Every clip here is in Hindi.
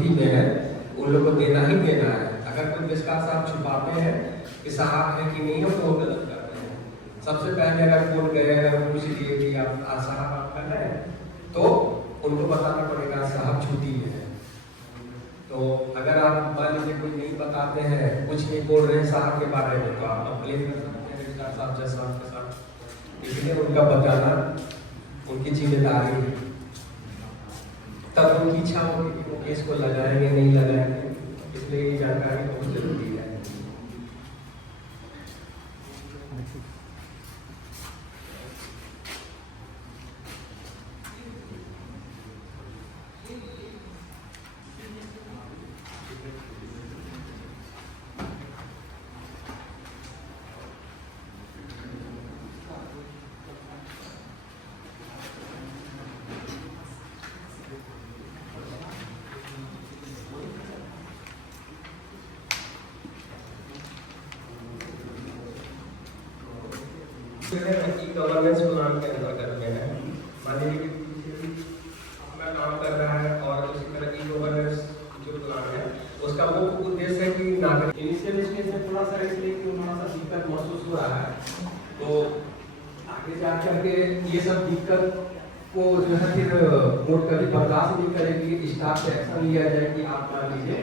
छुट्टी में है, उन लोग को देना ही देना है। अगर कोई पेशकार साहब छुपाते हैं कि साहब है कि नहीं हो तो वो गलत करते हैं। सबसे पहले अगर कोर्ट गए, अगर पूछ लिए कि आप साहब आप कर रहे हैं, तो उनको बताना पड़ेगा साहब छुट्टी में है। तो अगर आप मान लीजिए कोई नहीं बताते हैं, कुछ नहीं बोल रहे हैं साहब के बारे में, तो आप कंप्लेन कर सकते हैं रजिस्ट्रार साहब जज साहब के साथ। इसलिए उनका बताना उनकी जिम्मेदारी है। तब उनकी इच्छा होगी कि वो केस को लगाएंगे नहीं लगाएंगे, इसलिए ये जानकारी बहुत जरूरी है। गवर्नेंस प्लान के अंतर्गत में है। मान लीजिए कि अपना काम कर रहा है और उसी तरह की गवर्नेंस जो प्लान है उसका वो उद्देश्य है कि नागरिक इनिशियल स्टेज में थोड़ा सा इसलिए कि थोड़ा सा दिक्कत महसूस हो रहा है, तो आगे जा करके ये सब दिक्कत को जो है फिर कोर्ट कभी बर्दाश्त नहीं करेगी, स्टाफ से एक्शन लिया जाए कि आप मान लीजिए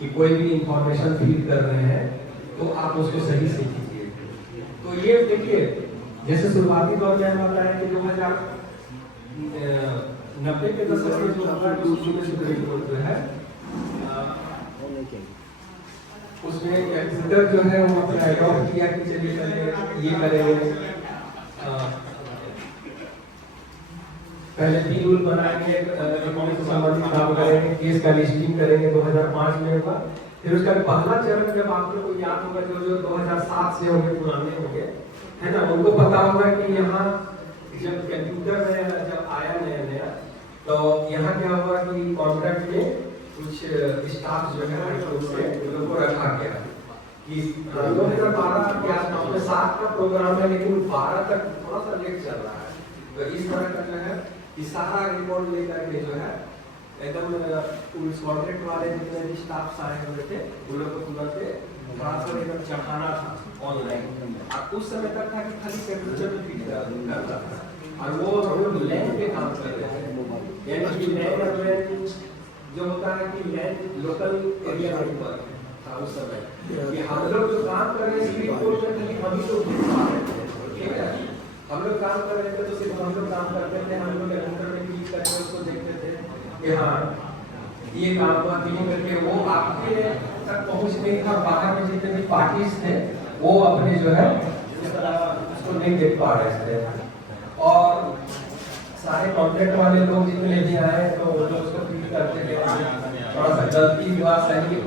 कि कोई भी इंफॉर्मेशन फीड कर रहे हैं तो आप उसको सही से कीजिए। तो ये देखिए जैसे शुरुआती दौर में हम बताया कि 2090 के दशक में जो सुप्रीम कोर्ट जो है उसमें कंप्यूटर जो है वो अपना अडॉप्ट किया कि चलिए ये करेंगे, पहले 3 रूल बनाएंगे, रिकॉर्डिंग से संबंधित काम करेंगे, केस का लिस्टिंग करेंगे 2005 में होगा। फिर उसका पहला चरण जब आप लोग को याद होगा जो 2007 से होंगे पुराने होंगे है ना, उनको पता होगा कि यहाँ जब कंप्यूटर में जब आया नया नया तो यहाँ क्या हुआ कि कॉन्ट्रैक्ट में कुछ स्टाफ जो है उनको रखा गया कि 2012 के आसपास में 7 का प्रोग्राम है लेकिन 12 तक थोड़ा सा लेट चल रहा है। तो इस तरह का जो है कि सारा रिपोर्ट लेकर के जो है एकदम पुलिस कॉन्ट्रैक्ट वाले जितने भी स्टाफ आए हुए थे उन लोग को तुरंत ट्रांसफर एकदम चढ़ाना था ऑनलाइन। और उस समय तक था कि खाली कंप्यूटर में फीड करता था और वो हम लोग लैंड पे काम कर रहे थे, यानी कि लैंड जो होता है कि लैंड लोकल एरिया के ऊपर था उस समय कि हम लोग जो काम कर रहे हैं स्क्रीन कोड में खाली हम ही लोग देख पा रहे थे। ठीक है, हम लोग काम कर रहे थे तो सिर्फ हम लोग काम करते थे, हम लोग कंप्यूटर में क्लिक करके उसको देखते थे कि हाँ ये काम हुआ क्लिक करके वो आपके तक पहुंच नहीं था। बाहर में जितने भी पार्टीज थे वो अपने जो है उसको नहीं देख पा रहे थे और सारे कॉन्ट्रैक्ट वाले लोग जितने भी आए तो वो लोग उसको फील करते थे। थोड़ा सा गलती हुआ सही